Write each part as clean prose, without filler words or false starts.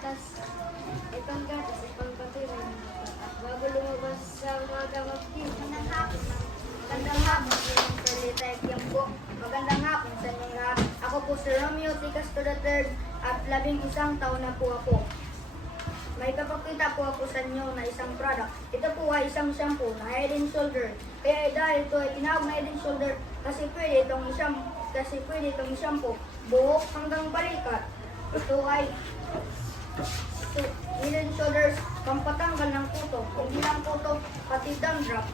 gatas. Itong gatas, itong patuloy na at bago lumabas sa umaga mag-team. Magandang hapon sa inyong Perlita at Tiangco. Magandang hapon sa inyong lahat. Ako po si Romeo T. Castro III at 11 taon na po ako. May papakita po ako sa inyo na isang product. Ito po ay isang shampoo na Head and Shoulder. Kaya dahil ito ay tinawag na Head and Shoulder kasi pwede itong shampoo buhok hanggang balikat. Ito ay Head and Shoulders pampatanggal ng kuto. Hindi lang kuto, pati dandruff.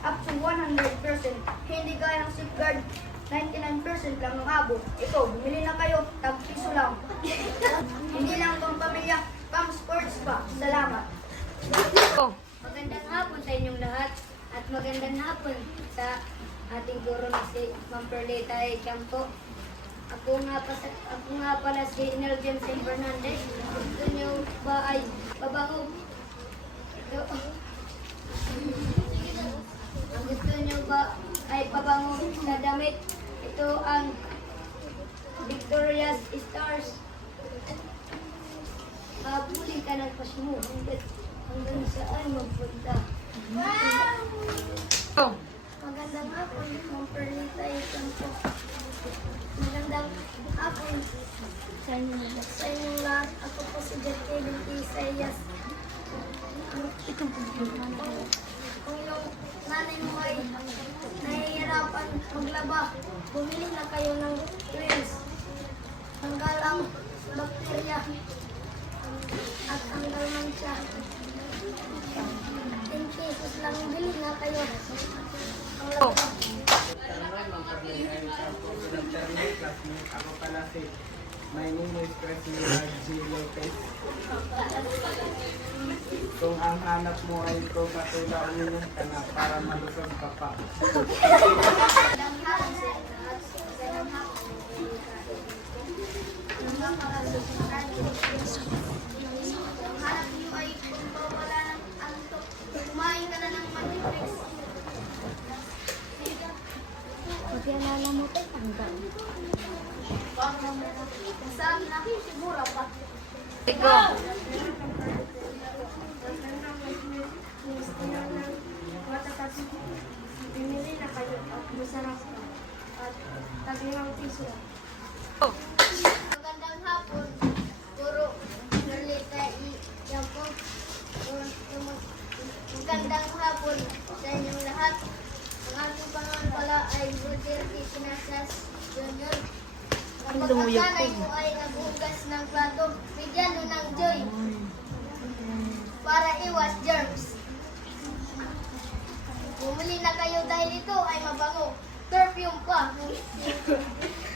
Up to 100%. Hindi gaya ng Safeguard 99% lang ang abot. Ito, bumili na kayo, tag-piso lang. Hindi lang pang pamilya, pang sports pa. Salamat. Magandang hapon sa inyong lahat at magandang hapon sa ating guro na si Ma'am Perlita A. Campo. Ako nga pala si Nel Jensen Fernandez. Gusto niyo ba ay pabango? Ito. Ang gusto niyo ba ay pabango na damit? Ito ang Victoria's Stars. Habulin ka ng pas mo hanggang saan magpunta. Magandang hapon, Ma'am Perlita A. Campo. Magandang hapon sa inyong lahat. Ako po si Jacqueline Isayas. Kung yung nanay mo ay nahihirapan maglaba, bumili na kayo ng rinse. Tanggal ang bakterya at tanggal mancha. 10 pesos lang, bili na kayo. Ang laba. Ako pala si my name is President G. Lopez. Kung ang hanap mo ay ito, patula uminom ka na para malusog ka pa. Hanap niyo ay wala ng antok. Kumain ka na ng manifest. Pagkilala mo tayo tanggal. Sa akin ako siguro pa. Ego. Bumili na kayo at masarap pa. At taginang piso. Magandang hapon, Guro Perlita A. Campo. Magandang hapon sa inyong lahat. Ang ating pangalan pala ay Roger D. Pinasas Jr. Kapag ang nanay mo ay naghugas ng plato, bigyan mo ng joy para iwas germs. Bumili na kayo dahil ito ay mabango. Perfume pa.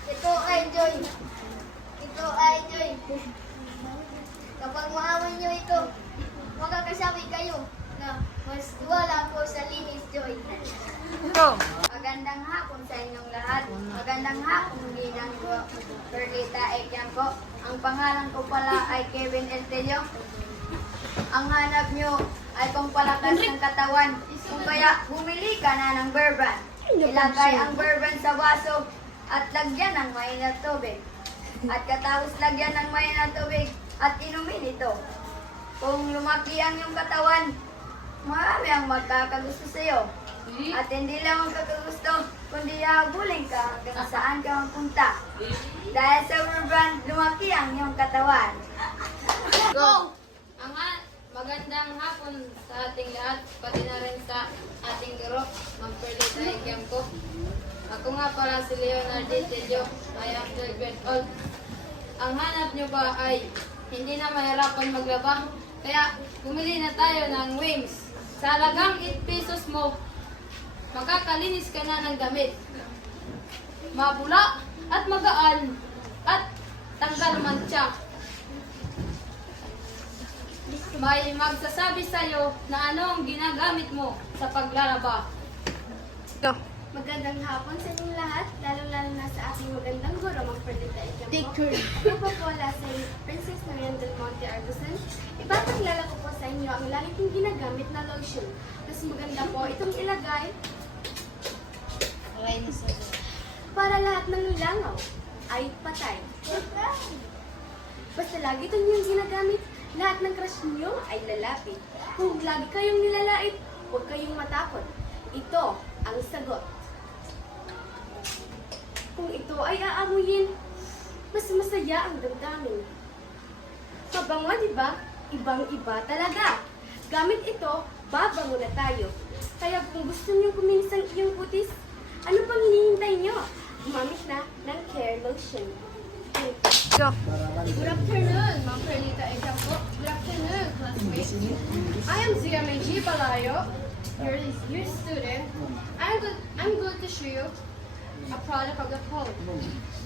Ito ay joy. Ito ay joy. Kapag maamoy nyo ito, makakasabi kayo na mas wala po sa linis joy. Magandang hapon sa inyong lahat. Magandang hapon din ang Perlita A. Campo. Ang pangalan ko pala ay Kevin Eltelio. Ang hanap nyo ay pampalakas ng katawan. Kung kaya bumili ka na ng bourbon. Ilagay ang bourbon sa baso at lagyan ng mainit tubig. At katapos lagyan ng mainit tubig at inumin ito. Kung lumaki ang iyong katawan, marami ang magkakagusto sa iyo. At hindi lang magkakagusto, kundi habulin ka hanggang saan ka magpunta. Dahil sa bourbon, lumaki ang iyong katawan. Go! Magandang hapon sa ating lahat, pati na rin sa ating guro, Ma'am Perlita A. Campo. Ako nga pala si Leonard D. Tello, I am 12 years old. Ang hanap nyo ba ay hindi na mahirapan maglaba? Kaya bumili na tayo ng wings. Sa halagang 8 pesos mo, makakalinis ka na ng damit. Mabula at magaan at tanggal mancha. May magsasabi sa'yo na ano ang ginagamit mo sa paglalaba. Magandang hapon sa inyong lahat, lalo-lalo na sa ating magandang guro, Ma'am Perlita A. Campo. Ako po pala si Princess Marian Del Monte Arbusan. Ipapakilala ko po sa inyo ang lagi kong ginagamit na lotion. Mas maganda po itong ilagay para lahat ng langaw ay patay. Basta lagi ito niyong ginagamit, lahat ng crush niyo ay lalapit. Kung lagi kayong nilalait, huwag kayong matakot. Ito ang sagot. Kung ito ay aamuyin, mas masaya ang damdamin. Mabango, di ba? Ibang-iba talaga. Gamit ito, babango na tayo. Kaya kung gusto niyong kuminis ang iyong kutis, ano pang hinihintay niyo? Gumamit na ng care lotion. Good afternoon, Ma'am Perlita Ejampo. Good afternoon, classmates. I am Zia Meiji Balayo, your student. I'm going to show you a product of the phone.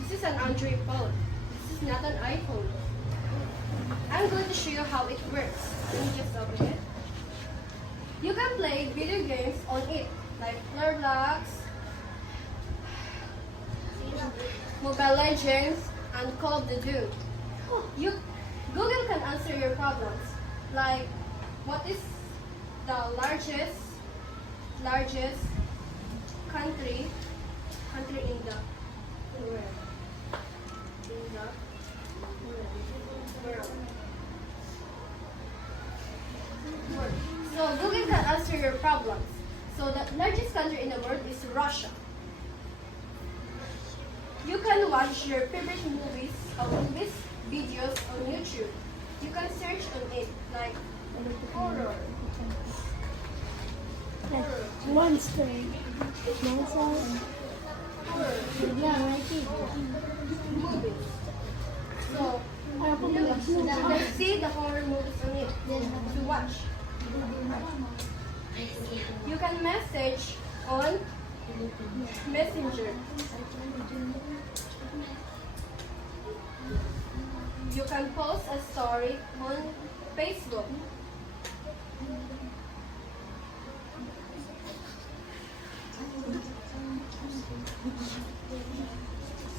This is an Android phone. This is not an iPhone. I'm going to show you how it works. Let me just open it. You can play video games on it, like Roblox, Mobile Legends, and Call of Duty. Google can answer your problems, like what is the largest country in the world. So Google can answer your problems. So the largest country in the world is Russia. You can watch your favorite movies or movies videos on YouTube. You can search on it like horror. One screen. Movies. So you see the horror movies on it to watch. You can message on Messenger. You can post a story on Facebook.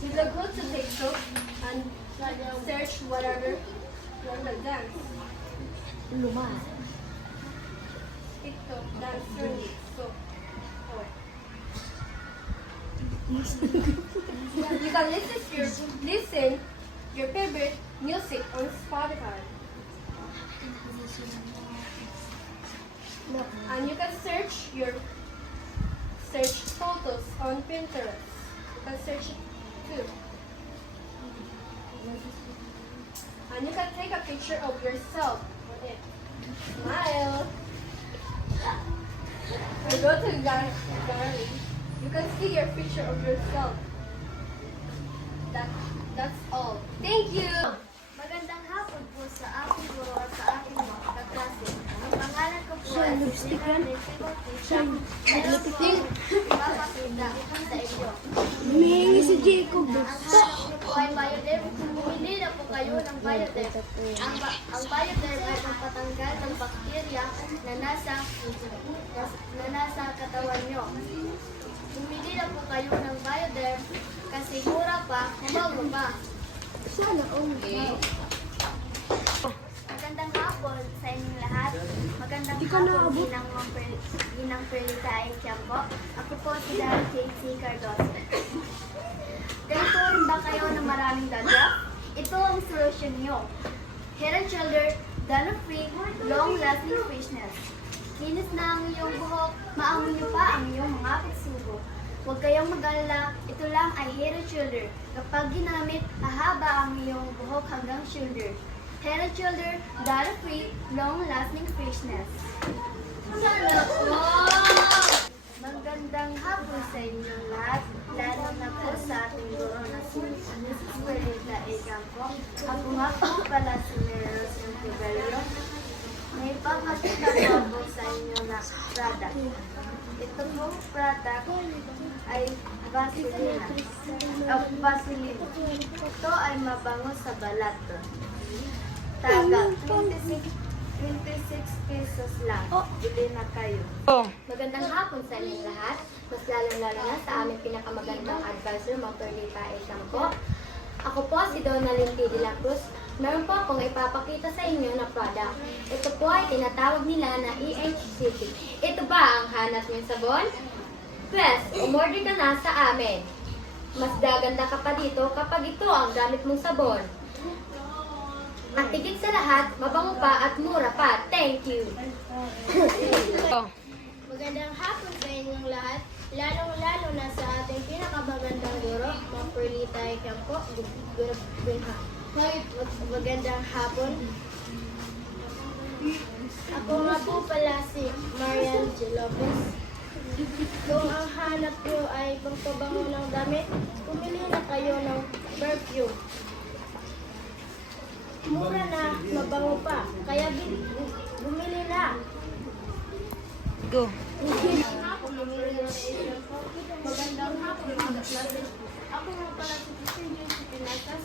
You can go to TikTok and search whatever you want to dance. TikTok dance trending. So, you can listen your favorite music on Spotify. And you can search photos on Pinterest. You can search it too. And you can take a picture of yourself on it. Smile. And go to the gallery. You can see your picture of yourself. That's all. Thank you. Magandang hapon po sa aking guro at sa aking mga kaklase. Ang pangalan ko po ay ipapakita sa inyo. Humihingi si Jacob. Ang hanap niyo po ay Bioderm. Bumili na po kayo ng Bioderm. Ang Bioderm ay pampatanggal ng bakterya na nasa katawan niyo. Bumili na po kayo ng Bioderm kasi mura pa, mabago pa. Sana Okay. Magandang hapon sa inyong lahat. Magandang hapon Ginang Perlita Ejampo. Ako po si Darren J.C. Cardoso. Ganito rin ba kayo na maraming dadra? Ito ang solusyon nyo. Head and Shoulder, Dano-Free, Long-Lasting Freshness. Linis na ang iyong buhok, maamoy nyo pa ang iyong mga pagsubo. Huwag kayong mag-alala, ito lang ay Head and Shoulder. Kapag ginamit, hahaba ang iyong buhok hanggang shoulder. Head and Shoulder, Data-Free, Long-Lasting Freshness. Sana po! Magandang hapon sa inyong lahat, lalo na po sa ating guro na si Mrs. Perlita Ejampo. Ako nga po pala si Meros Montevideo. May papakita po ako sa inyo na product. Ito pong product ay Vaseline. Ito ay mabango sa balat. Taga 26 pesos lang. Bili na kayo. Magandang hapon sa inyong lahat. Mas lalong-lalo na sa aming pinakamagandang advisor, Ma'am Perlita Ejampo. Ako po si Donalyn P. de la Cruz. Meron po akong ipapakita sa inyo na product. Ito po ay tinatawag nila na EHCP. Ito ba ang hanap niyong sabon? Pwes, umorder ka na sa amin. Mas gaganda ka pa dito kapag ito ang gamit mong sabon. At higit sa lahat, mabango pa at mura pa. Thank you! Magandang hapon sa inyong lahat, lalong-lalo na sa ating pinakamagandang guro, Ma'am Perlita Icampo. Magandang hapon. Ako nga po pala si Marian G. Lopez. Kung ang hanap nyo ay pangpabango ng damit, pumili na kayo ng perfume. Mura na, mabango pa. Kaya bumili na. Magandang hapon mga klase. Ako nga pala si Christine Pinatas.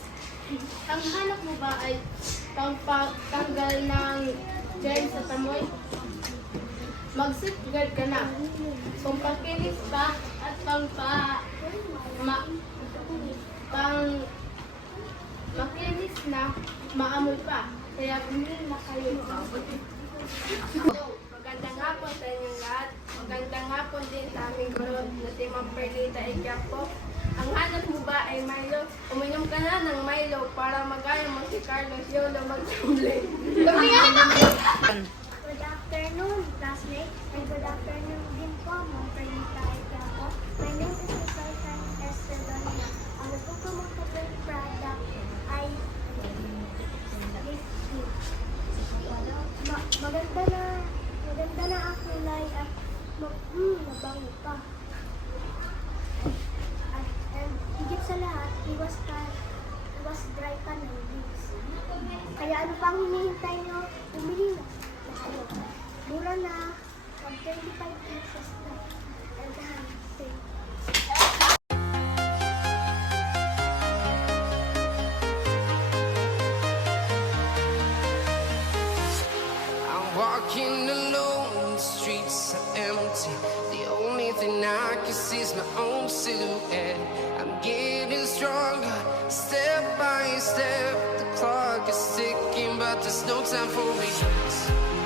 Ang hanap mo ba ay pangtanggal ng germ sa tamoy? Mag-safeguard ka na. Kung pangkinis pa at makinis na, maamoy pa. Kaya bumili na kayo. Magandang hapon sa inyong lahat. Magandang hapon din sa aming guro na si Ma'am Perlita Icampo. Ang hanap mo ba ay Milo? Uminom ka na ng Milo para magaya mo si Carlos Yolo magsamblay. Good afternoon, classmates, and good afternoon din po, Ma'am Perlita Icampo. My name is Sultan Estedonia. Ang nagpupromote ko po yung product ay lipstick. Maganda na ang kulay at mabango pa. And higit sa lahat, iwas dry pa ng lips. Kaya ano pang hinihintay nyo? Bumili na. Mura na. 25 pesos na. And safe. I'm walking alone, the streets are empty. The only thing I can see is my own silhouette. I'm getting stronger, step by step. The clock is ticking, but there's no time for me.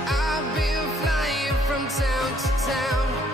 I've been flying from town to town.